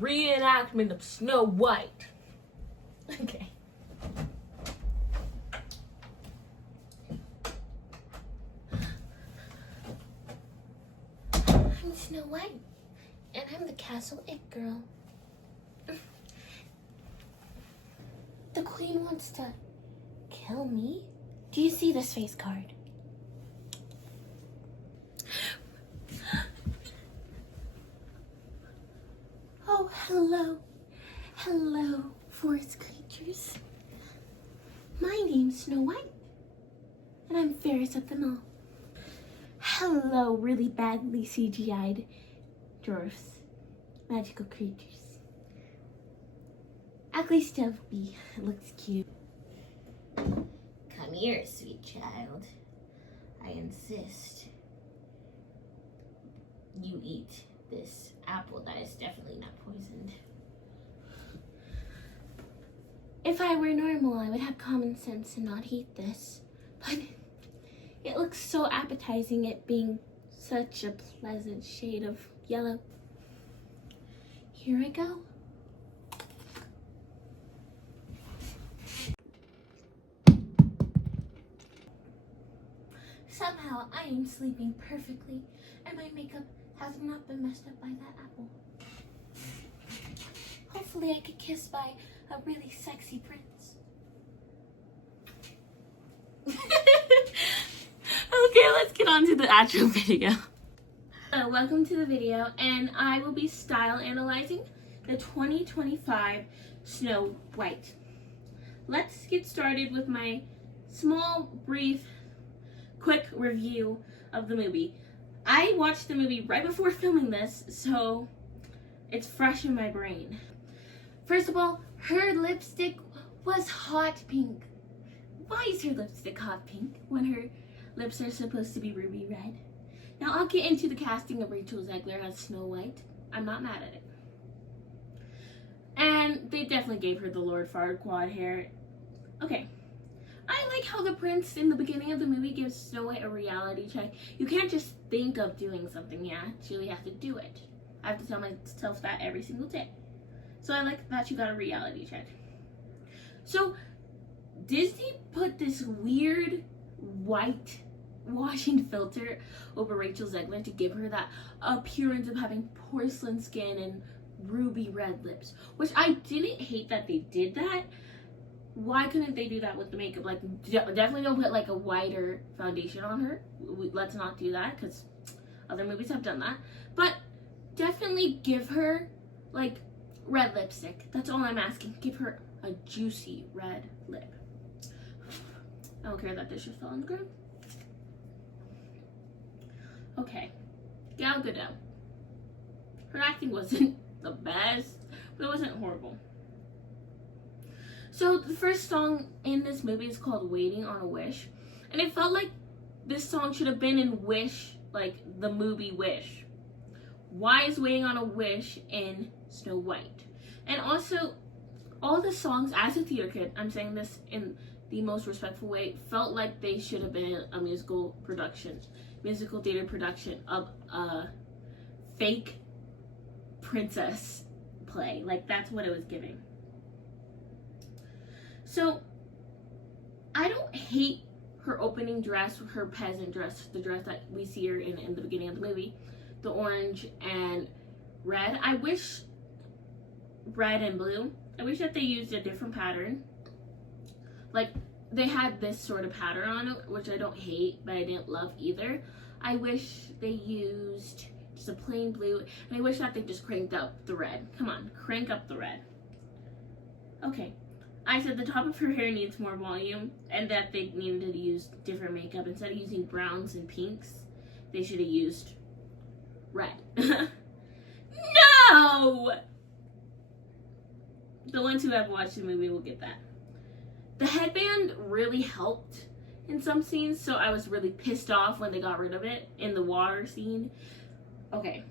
reenactment of Snow White. Okay. I'm Snow White, and I'm the castle it girl. The queen wants to kill me? Do you see this face card? Oh, hello. Hello, forest creatures. My name's Snow White, and I'm fairest of them all. Hello, really badly CGI'd dwarfs, magical creatures. At least Toby looks cute. Come here, sweet child. I insist you eat this apple that is definitely not poisoned. If I were normal, I would have common sense and not eat this. But it looks so appetizing, it being such a pleasant shade of yellow. Here I go. Somehow I am sleeping perfectly, and my makeup has not been messed up by that apple. Hopefully I get kissed by a really sexy prince. Okay, let's get on to the actual video. Welcome to the video, and I will be style analyzing the 2025 Snow White. Let's get started with my small, brief, quick review of the movie. I watched the movie right before filming this, so it's fresh in my brain. First of all, her lipstick was hot pink. Why is her lipstick hot pink when her lips are supposed to be ruby red? Now I'll get into the casting of Rachel Zegler as Snow White. I'm not mad at it. And they definitely gave her the Lord Farquaad hair. Okay. I like how the prince in the beginning of the movie gives Snow White a reality check. You can't just think of doing something, you actually have to do it. I have to tell myself that every single day. So I like that you got a reality check. So Disney put this weird white washing filter over Rachel Zegler to give her that appearance of having porcelain skin and ruby red lips, which I didn't hate that they did that. Why couldn't they do that with the makeup? Like, definitely don't put like a whiter foundation on her. Let's not do that, because other movies have done that. But definitely give her like red lipstick. That's all I'm asking. Give her a juicy red lip. I don't care that this just fell on the ground. Okay, Gal Gadot. Her acting wasn't the best, but it wasn't horrible. So the first song in this movie is called Waiting on a Wish. And it felt like this song should have been in Wish, like the movie Wish. Why is Waiting on a Wish in Snow White? And also, all the songs, as a theater kid, I'm saying this in the most respectful way, felt like they should have been a musical theater production of a fake princess play. Like, that's what it was giving. So, I don't hate her opening dress, her peasant dress, the dress that we see her in the beginning of the movie, the orange and red. I wish, red and blue, I wish that they used a different pattern. Like, they had this sort of pattern on it, which I don't hate, but I didn't love either. I wish they used just a plain blue, and I wish that they just cranked up the red. Come on, crank up the red. Okay. I said the top of her hair needs more volume, and that they needed to use different makeup. Instead of using browns and pinks, they should have used red. No! The ones who have watched the movie will get that. The headband really helped in some scenes, so I was really pissed off when they got rid of it in the water scene. Okay.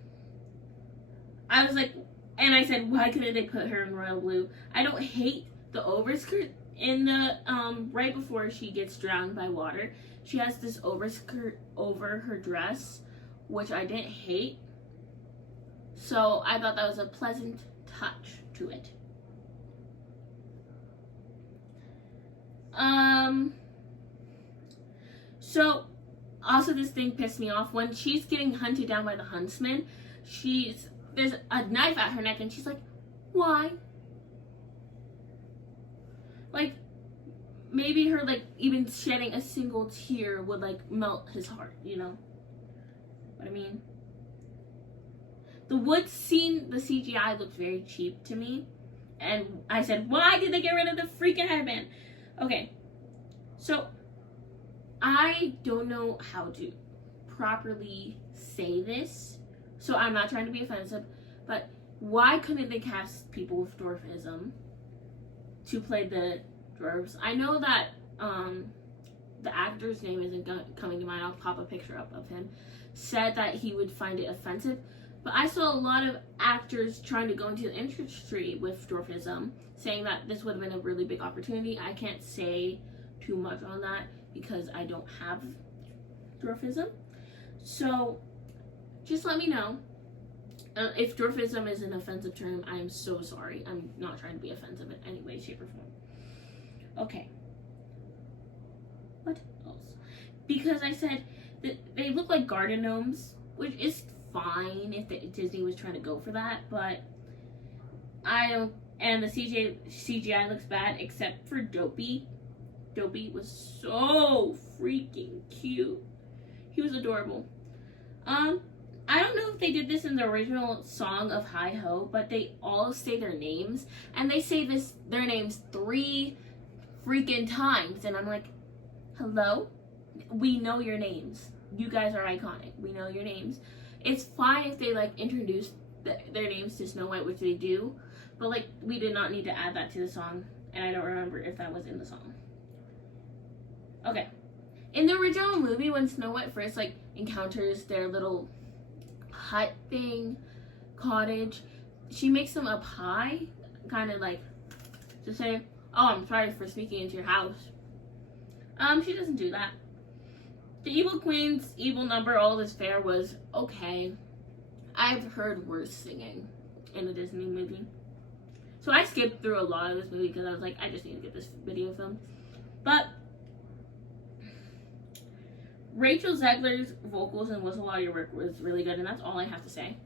I was like, and I said, why couldn't they put her in royal blue? I don't hate the overskirt in the right before she gets drowned by water. She has this overskirt over her dress, which I didn't hate. So I thought that was a pleasant touch to it. So also this thing pissed me off when she's getting hunted down by the huntsman. There's a knife at her neck and she's like, why? Like, maybe her, like, even shedding a single tear would, like, melt his heart, you know what I mean? The woods scene, the CGI looked very cheap to me. And I said, why did they get rid of the freaking headband? Okay, so I don't know how to properly say this, so I'm not trying to be offensive, but why couldn't they cast people with dwarfism to play the dwarves? I know that the actor's name isn't coming to mind. I'll pop a picture up of him. Said that he would find it offensive, but I saw a lot of actors trying to go into the industry with dwarfism, saying that this would have been a really big opportunity. I can't say too much on that because I don't have dwarfism. So just let me know. If dwarfism is an offensive term, I am so sorry. I'm not trying to be offensive in any way, shape, or form. Okay. What else? Because I said that they look like garden gnomes, which is fine if Disney was trying to go for that, but I don't. And the CGI looks bad except for Dopey. Dopey was so freaking cute. He was adorable. I don't know if they did this in the original song of Hi Ho, but they all say their names, and they say their names 3 freaking times, and I'm like, hello? We know your names. You guys are iconic. We know your names. It's fine if they, like, introduce their names to Snow White, which they do, but, like, we did not need to add that to the song, and I don't remember if that was in the song. Okay. In the original movie, when Snow White first, like, encounters their little hut thing, cottage, she makes them up high, kind of like to say, oh, I'm sorry for sneaking into your house. She doesn't do that. The Evil Queen's evil number, All Is Fair, was okay. I've heard worse singing in a Disney movie. So I skipped through a lot of this movie because I was like, I just need to get this video filmed. But Rachel Zegler's vocals in Whistle While You Work was really good, and that's all I have to say.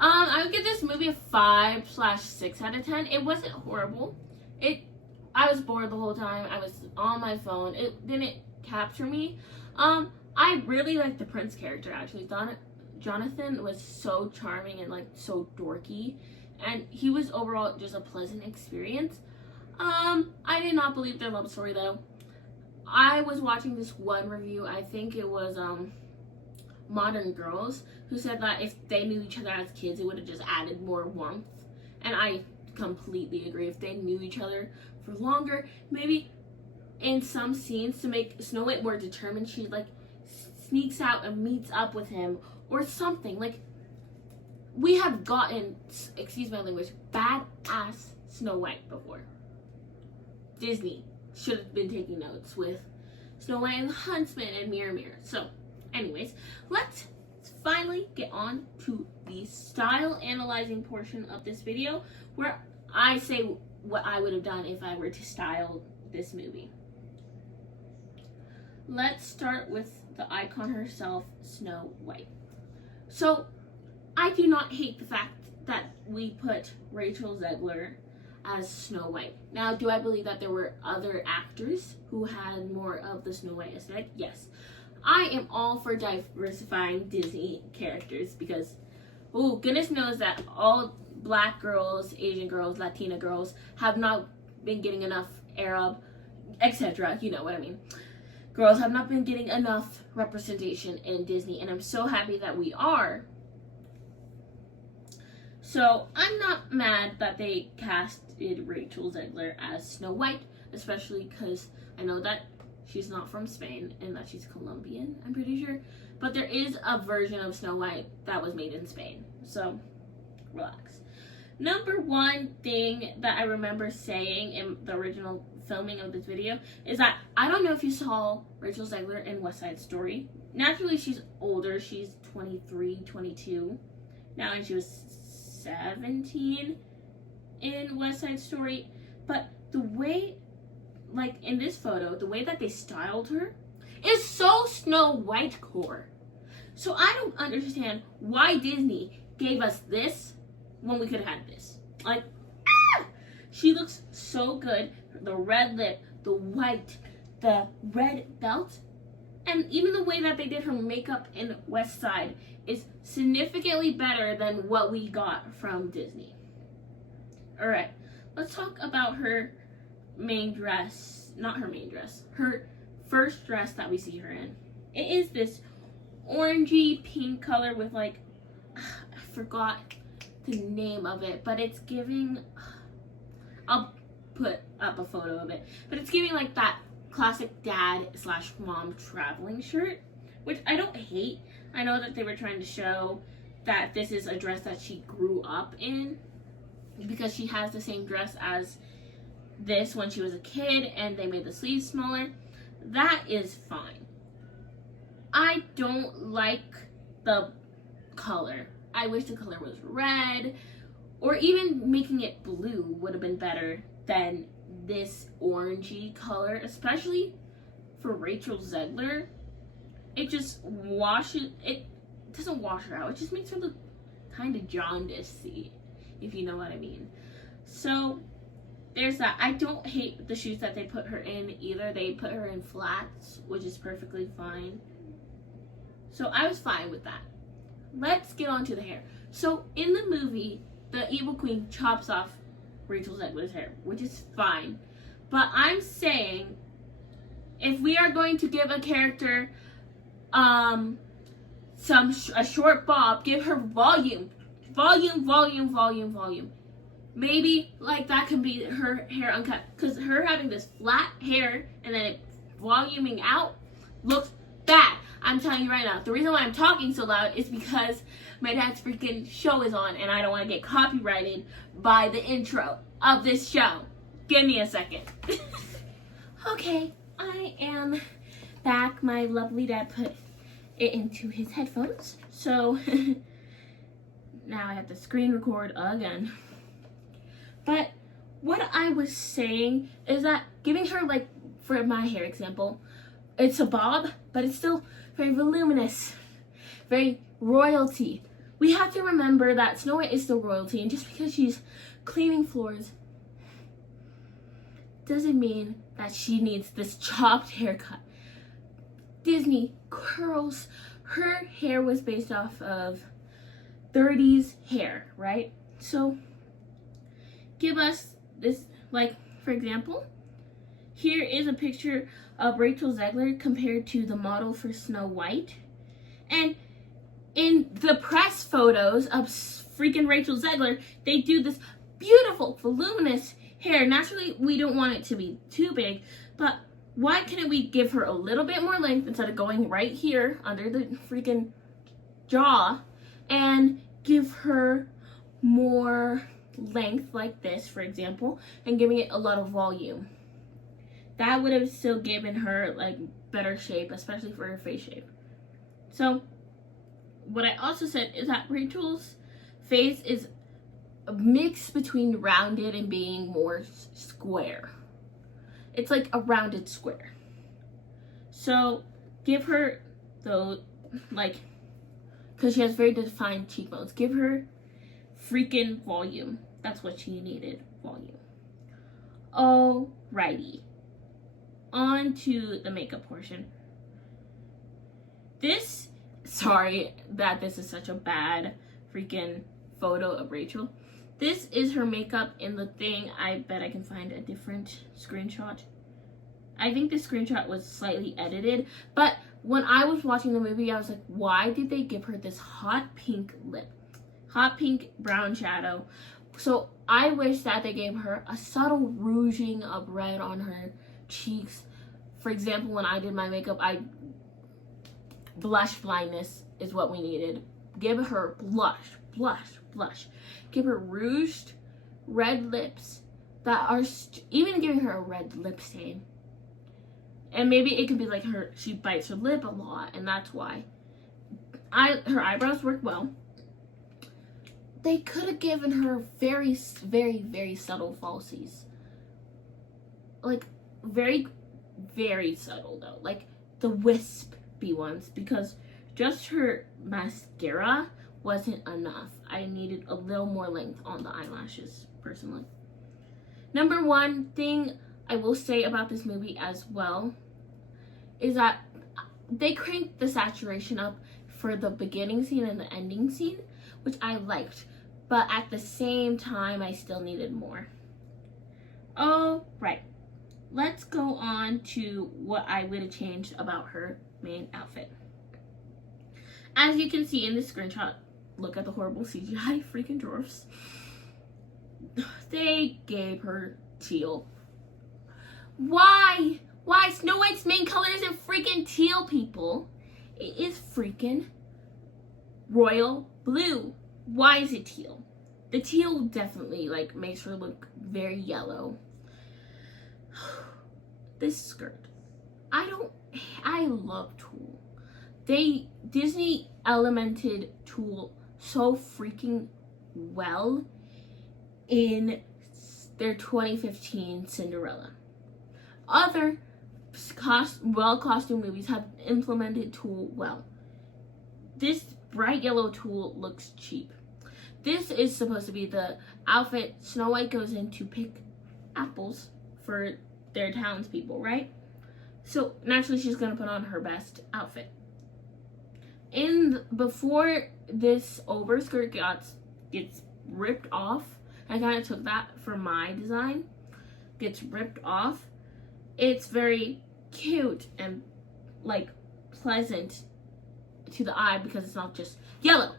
I would give this movie a 5/6 out of 10. It wasn't horrible. I was bored the whole time. I was on my phone. It didn't capture me. I really liked the Prince character, actually. Jonathan was so charming and, like, so dorky, and he was overall just a pleasant experience. I did not believe their love story, though. I was watching this one review, I think it was Modern Girls, who said that if they knew each other as kids, it would have just added more warmth. And I completely agree. If they knew each other for longer, maybe in some scenes to make Snow White more determined, she, like, sneaks out and meets up with him or something. Like, we have gotten, excuse my language, badass Snow White before. Disney should have been taking notes with Snow White and the Huntsman and Mirror Mirror. So, anyways, let's finally get on to the style analyzing portion of this video, where I say what I would have done if I were to style this movie. Let's start with the icon herself, Snow White. So, I do not hate the fact that we put Rachel Zegler as Snow White. Now, do I believe that there were other actors who had more of the Snow White aesthetic? Yes. I am all for diversifying Disney characters because, oh, goodness knows that all Black girls, Asian girls, Latina girls have not been getting enough Arab, etc. You know what I mean. Girls have not been getting enough representation in Disney, and I'm so happy that we are. So, I'm not mad that they casted Rachel Zegler as Snow White, especially because I know that she's not from Spain and that she's Colombian, I'm pretty sure. But there is a version of Snow White that was made in Spain, so relax. Number one thing that I remember saying in the original filming of this video is that I don't know if you saw Rachel Zegler in West Side Story. Naturally, she's older. She's 23, 22 now, and she was 17 in West Side Story, but the way, like in this photo, the way that they styled her is so Snow White core. So I don't understand why Disney gave us this when we could have had this. Like, she looks so good. The red lip, the white, the red belt, and even the way that they did her makeup in West Side is significantly better than what we got from Disney. Alright, let's talk about her main dress. Not her main dress. Her first dress that we see her in. It is this orangey pink color with like, I forgot the name of it, but it's giving, I'll put up a photo of it, but it's giving like that classic dad slash mom traveling shirt, which I don't hate. I know that they were trying to show that this is a dress that she grew up in because she has the same dress as this when she was a kid and they made the sleeves smaller. That is fine. I don't like the color. I wish the color was red, or even making it blue would have been better than this orangey color, especially for Rachel Zegler. It just washes, it doesn't wash her out. It just makes her look kind of jaundicey, if you know what I mean. So there's that. I don't hate the shoes that they put her in either. They put her in flats, which is perfectly fine. So I was fine with that. Let's get on to the hair. So in the movie, the evil queen chops off Rachel Zegler's hair, which is fine. But I'm saying, if we are going to give a character a short bob, give her volume. Maybe like that can be her hair uncut, because her having this flat hair and then it voluming out looks bad. I'm telling you right now, the reason why I'm talking so loud is because my dad's freaking show is on and I don't want to get copyrighted by the intro of this show. Give me a second. Okay, I am back. My lovely dad put it into his headphones, so now I have to screen record again. But what I was saying is that giving her, like, for my hair example, it's a bob, but it's still very voluminous, very royalty. We have to remember that Snow White is still royalty, and just because she's cleaning floors doesn't mean that she needs this chopped haircut. Disney curls. Her hair was based off of 30s hair, right? So give us this, like, for example, here is a picture of Rachel Zegler compared to the model for Snow White. And in the press photos of freaking Rachel Zegler, they do this beautiful, voluminous hair. Naturally, we don't want it to be too big, but why couldn't we give her a little bit more length instead of going right here under the freaking jaw and give her more length like this, for example, and giving it a lot of volume? That would have still given her like better shape, especially for her face shape. So what I also said is that Rachel's face is a mix between rounded and being more square. It's like a rounded square. So give her those, like, because she has very defined cheekbones, give her freaking volume. That's what she needed, volume. Alrighty. On to the makeup portion. Sorry that this is such a bad freaking photo of Rachel. This is her makeup in the thing. I bet I can find a different screenshot. I think this screenshot was slightly edited, but when I was watching the movie, I was like, why did they give her this hot pink lip? Hot pink brown shadow. So I wish that they gave her a subtle rouging of red on her cheeks. For example, when I did my makeup, blush blindness is what we needed. Give her blush. Give her rouged red lips that are even giving her a red lip stain. And maybe it could be like she bites her lip a lot, and that's why. Her eyebrows work well. they could have given her very, very, very subtle falsies. Like, very, very subtle, though. Like, the wispy ones. Because just her mascara wasn't enough. I needed a little more length on the eyelashes, personally. Number one thing I will say about this movie as well is that they cranked the saturation up for the beginning scene and the ending scene, which I liked. But at the same time, I still needed more. All right. Let's go on to what I would have changed about her main outfit. As you can see in this screenshot, look at the horrible CGI freaking dwarfs. They gave her teal. Why? Why? Snow White's main color isn't freaking teal, people. It is freaking royal blue. Why is it teal? The teal definitely like makes her look very yellow. This skirt. I love tulle. Disney elemented tulle so freaking well in their 2015 Cinderella. Other costume movies have implemented tulle well. This bright yellow tulle looks cheap. This is supposed to be the outfit Snow White goes in to pick apples for their townspeople, right? So naturally she's gonna put on her best outfit. Before this overskirt gets ripped off, I kind of took that for my design, gets ripped off, it's very cute and like pleasant to the eye because it's not just yellow.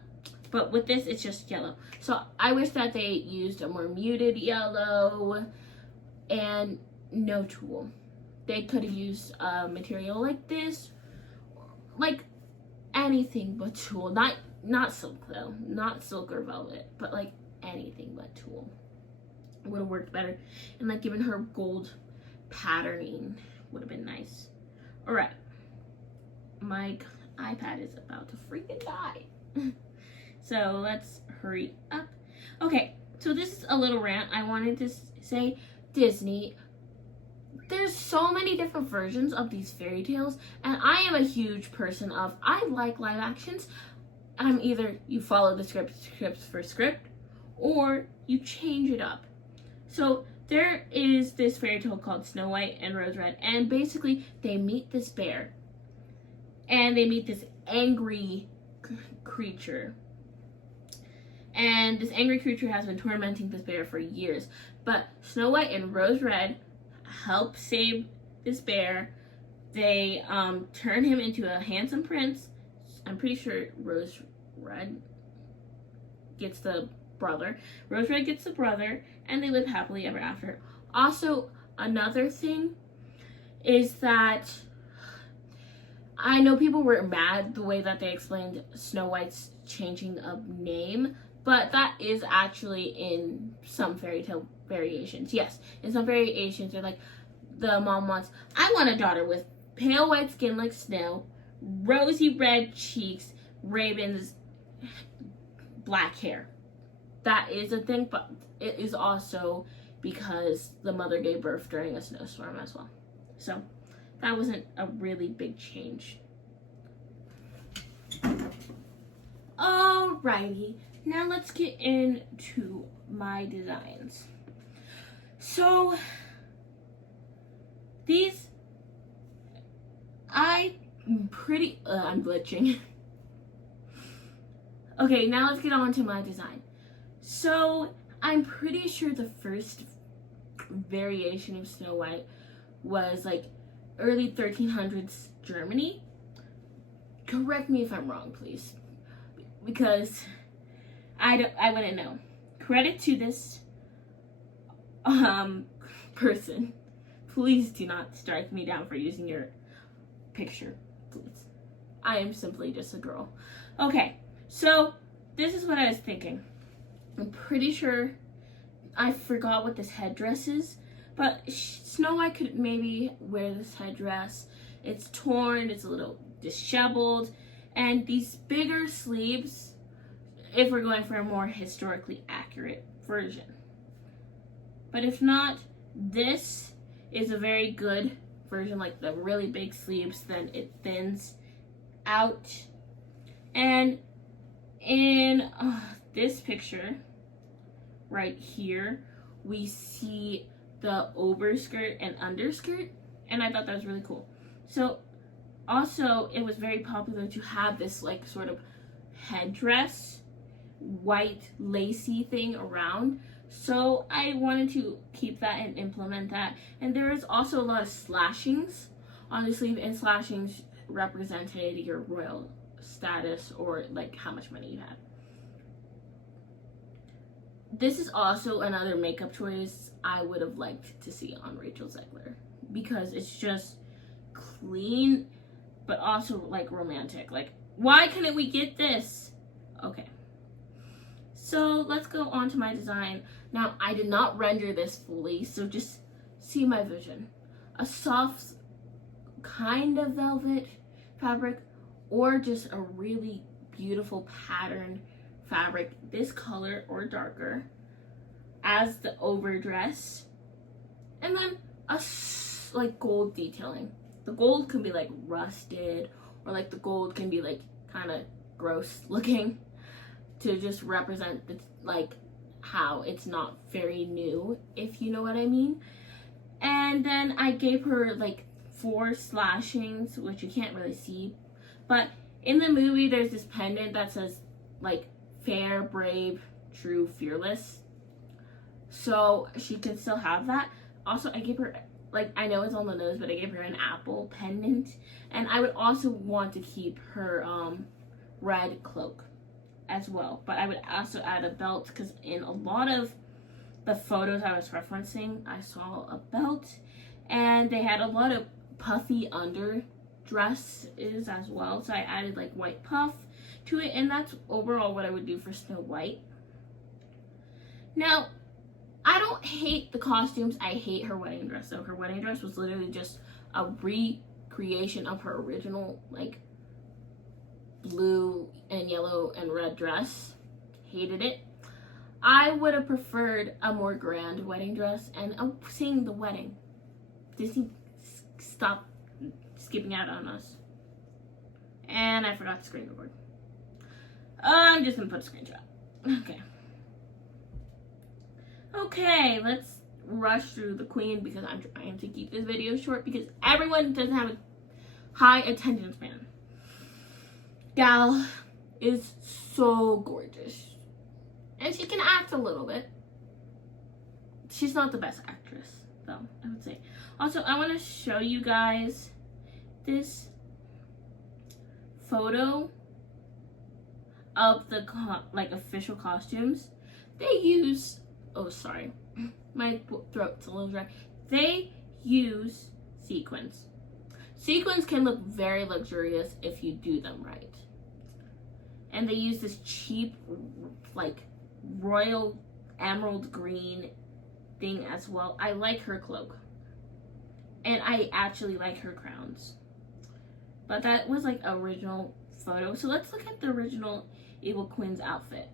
But with this, it's just yellow. So I wish that they used a more muted yellow and no tulle. They could have used a material like this, like anything but tulle. Not silk though, not silk or velvet, but like anything but tulle. It would have worked better. And like giving her gold patterning would have been nice. All right, my iPad is about to freaking die. So let's hurry up. Okay, so this is a little rant. I wanted to say, Disney, there's so many different versions of these fairy tales, and I am a huge person of, I like live actions. Either you follow the script for script, or you change it up. So there is this fairy tale called Snow White and Rose Red, and basically they meet this bear, and they meet this angry creature. And this angry creature has been tormenting this bear for years. But Snow White and Rose Red help save this bear. They turn him into a handsome prince. I'm pretty sure Rose Red gets the brother. Rose Red gets the brother, and they live happily ever after. Also, another thing is that I know people were mad the way that they explained Snow White's changing of name, but that is actually in some fairy tale variations. Yes, in some variations, they're like, the mom wants, I want a daughter with pale white skin like snow, rosy red cheeks, ravens, black hair. That is a thing, but it is also because the mother gave birth during a snowstorm as well. So that wasn't a really big change. Alrighty, now let's get into my designs. So these, I'm glitching. Okay, now let's get on to my design. So I'm pretty sure the first variation of Snow White was like early 1300s Germany. Correct me if I'm wrong, please, because I wouldn't know. Credit to this person. Please do not strike me down for using your picture, please. I am simply just a girl. Okay, so this is what I was thinking. I'm pretty sure I forgot what this headdress is, but Snow White could maybe wear this headdress. It's torn, it's a little disheveled, and these bigger sleeves if we're going for a more historically accurate version. But if not, this is a very good version, like the really big sleeves, then it thins out. And in this picture right here, we see the overskirt and underskirt, and I thought that was really cool. So also, it was very popular to have this like sort of headdress, white lacy thing around. So I wanted to keep that and implement that. And there is also a lot of slashings on the sleeve, and slashings represented your royal status or like how much money you had. This is also another makeup choice I would have liked to see on Rachel Zegler, because it's just clean but also like romantic. Like, why couldn't we get this? Okay, so let's go on to my design. Now, I did not render this fully, so just see my vision. A soft kind of velvet fabric, or just a really beautiful pattern fabric, this color or darker, as the overdress, and then a like gold detailing. The gold can be like rusted, or like the gold can be like kind of gross looking, to just represent the like how it's not very new, if you know what I mean. And then I gave her like 4 slashings, which you can't really see, but in the movie there's this pendant that says like fair, brave, true, fearless, so she can still have that. Also, I gave her, like, I know it's on the nose, but I gave her an apple pendant, and I would also want to keep her red cloak as well, but I would also add a belt, because in a lot of the photos I was referencing, I saw a belt, and they had a lot of puffy under dresses as well, so I added like white puff to it, and that's overall what I would do for Snow White. Now, I don't hate the costumes, I hate her wedding dress. So her wedding dress was literally just a recreation of her original like blue and yellow and red dress. Hated it. I would have preferred a more grand wedding dress. And seeing the wedding, Disney, stop skipping out on us. And I forgot to screen record. I'm just gonna put a screenshot. Okay, let's rush through the queen, because I'm trying to keep this video short, because everyone doesn't have a high attention span. Gal is so gorgeous, and she can act a little bit. She's not the best actress, though, I would say. Also, I want to show you guys this photo of the like official costumes. They use, oh sorry, my throat's a little dry. They use sequins. Sequins can look very luxurious if you do them right. And they use this cheap, like, royal emerald green thing as well. I like her cloak. And I actually like her crowns. But that was like original photo. So let's look at the original Evil Queen's outfit.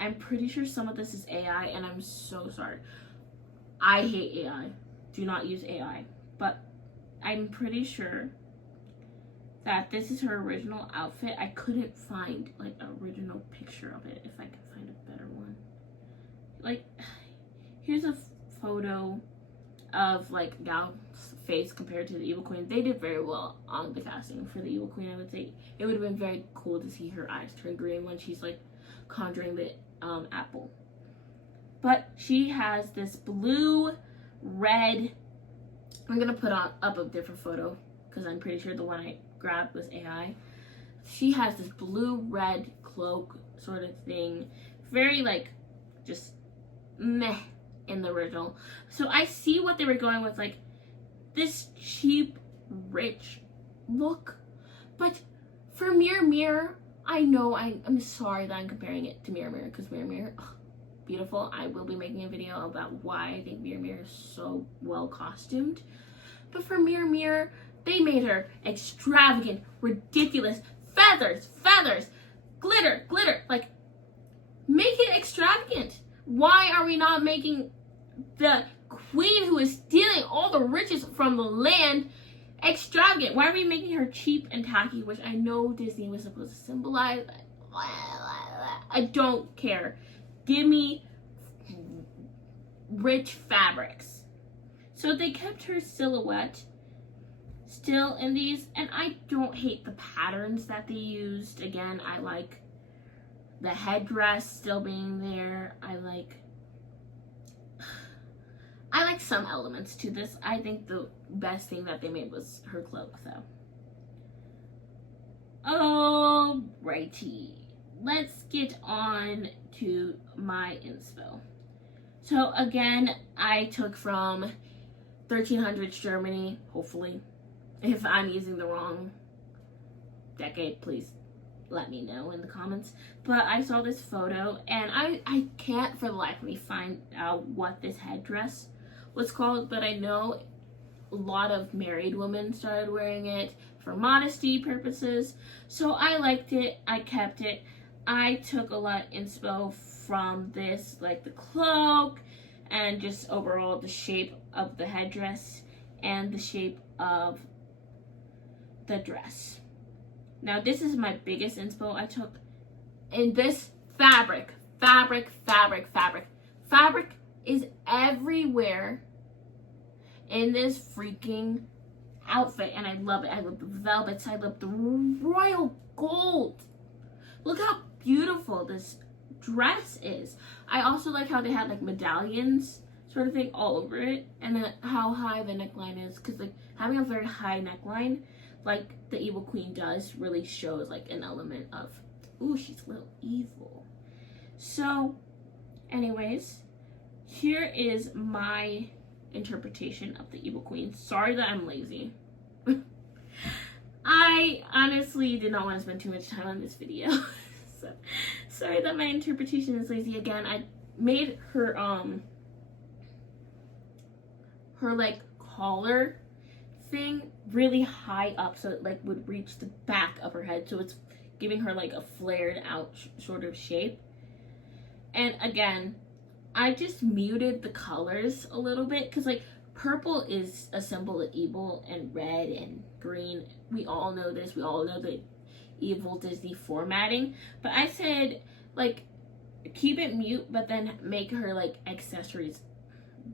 I'm pretty sure some of this is AI, and I'm so sorry. I hate AI. Do not use AI. But I'm pretty sure that this is her original outfit. I couldn't find like an original picture of it. If I could find a better one. Like, here's a photo of like Gal's face compared to the Evil Queen. They did very well on the casting for the Evil Queen, I would say. It would have been very cool to see her eyes turn green when she's like conjuring the apple. But she has this blue, red, I'm gonna put up a different photo because I'm pretty sure the one I grabbed was AI. She has this blue, red cloak sort of thing. Very like just meh in the original. So I see what they were going with, like this cheap, rich look. But for Mirror Mirror, I know I'm sorry that I'm comparing it to Mirror Mirror, because Mirror Mirror, beautiful. I will be making a video about why I think Mirror Mirror is so well costumed. But for Mirror Mirror, they made her extravagant, ridiculous, feathers, glitter, like Make it extravagant. Why are we not making the queen who is stealing all the riches from the land extravagant? Why are we making her cheap and tacky, which I know Disney was supposed to symbolize? I don't care. Give me rich fabrics. So they kept her silhouette still in these, and I don't hate the patterns that they used. Again, I like the headdress still being there. I like some elements to this. I think the best thing that they made was her cloak, though. Alrighty, let's get on to my inspo. So again, I took from 1300s Germany, hopefully. If I'm using the wrong decade, please let me know in the comments. But I saw this photo, and I can't for the life of me find out what this headdress was called, but I know a lot of married women started wearing it for modesty purposes. So I liked it, I kept it. I took a lot of inspo from this, like the cloak, and just overall the shape of the headdress and the shape of the dress. Now this is my biggest inspo I took. In this fabric is everywhere in this freaking outfit, and I love it. I love the velvets, I love the royal gold. Look how beautiful this dress is. I also like how they had like medallions sort of thing all over it, and then how high the neckline is, because like having a very high neckline like the evil queen does really shows like an element of, ooh, she's a little evil. So anyways, here is my interpretation of the evil queen. Sorry that I'm lazy. I honestly did not want to spend too much time on this video. So sorry that my interpretation is lazy. Again, I made her like collar thing really high up, so it like would reach the back of her head, so it's giving her like a flared out sort of shape. And again, I just muted the colors a little bit, because like purple is a symbol of evil, and red and green, we all know this, we all know the evil Disney formatting, but I said like keep it mute, but then make her like accessories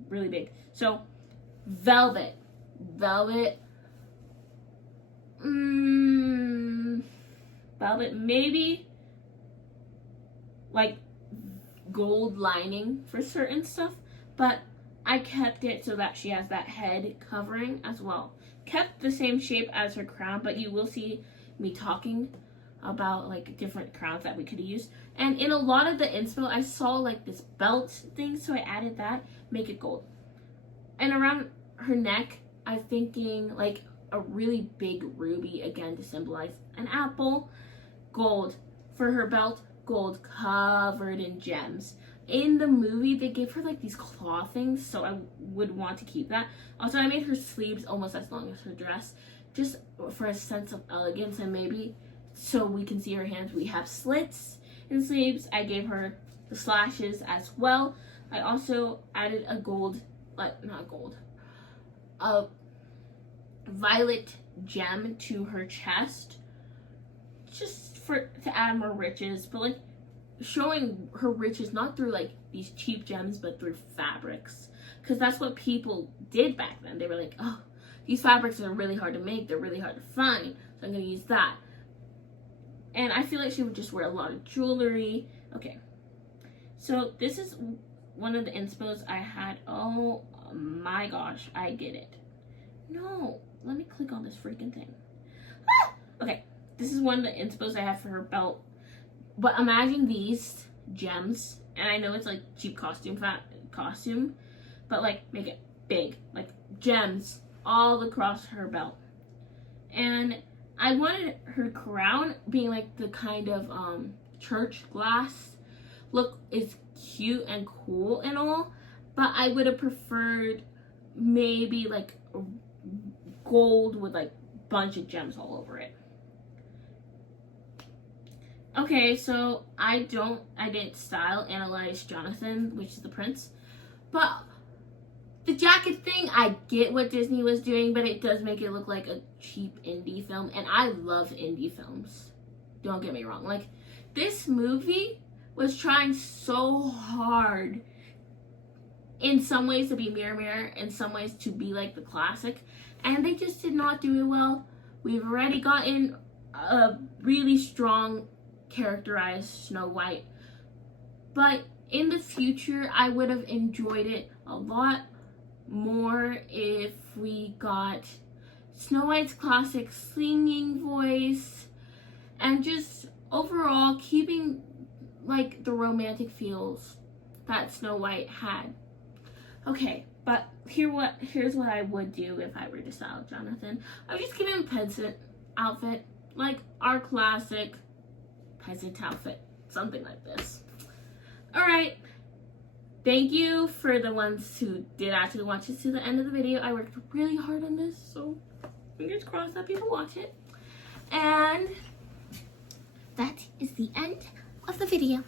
really big. So velvet velvet, maybe like gold lining for certain stuff, but I kept it so that she has that head covering as well. Kept the same shape as her crown, but you will see me talking about like different crowns that we could have used. And in a lot of the inspo, I saw like this belt thing, so I added that, make it gold. And around her neck, I'm thinking like a really big ruby, again to symbolize an apple. Gold for her belt, gold covered in gems. In the movie, they gave her like these claw things, so I would want to keep that. Also, I made her sleeves almost as long as her dress, just for a sense of elegance, and maybe so we can see her hands. We have slits in sleeves. I gave her the slashes as well. I also added a gold, like not gold, a violet gem to her chest, just to add more riches, but like showing her riches not through like these cheap gems, but through fabrics, because that's what people did back then. They were like, oh, these fabrics are really hard to make, they're really hard to find, so I'm gonna use that. And I feel like she would just wear a lot of jewelry. Okay, so this is one of the inspos I had. Oh my gosh, I get it. No, let me click on this freaking thing. Ah! Okay, this is one of the inspos I have for her belt. But imagine these gems, and I know it's like cheap costume, but like make it big, like gems all across her belt. And I wanted her crown being like the kind of church glass look. Is cute and cool and all, but I would have preferred maybe like gold with like bunch of gems all over it. Okay, so I didn't style analyze Jonathan, which is the prince, but the jacket thing, I get what Disney was doing, but it does make it look like a cheap indie film, and I love indie films. Don't get me wrong. Like, this movie was trying so hard in some ways to be Mirror Mirror, in some ways to be like the classic, and they just did not do it well. We've already gotten a really strong characterized Snow White, but in the future I would have enjoyed it a lot more if we got Snow White's classic singing voice and just overall keeping like the romantic feels that Snow White had. Okay, but here's what I would do if I were to style Jonathan. I would just give him a peasant outfit, like our classic peasant outfit, something like this. Alright, thank you for the ones who did actually watch this to the end of the video. I worked really hard on this, so fingers crossed that people watch it. And that is the end of the video.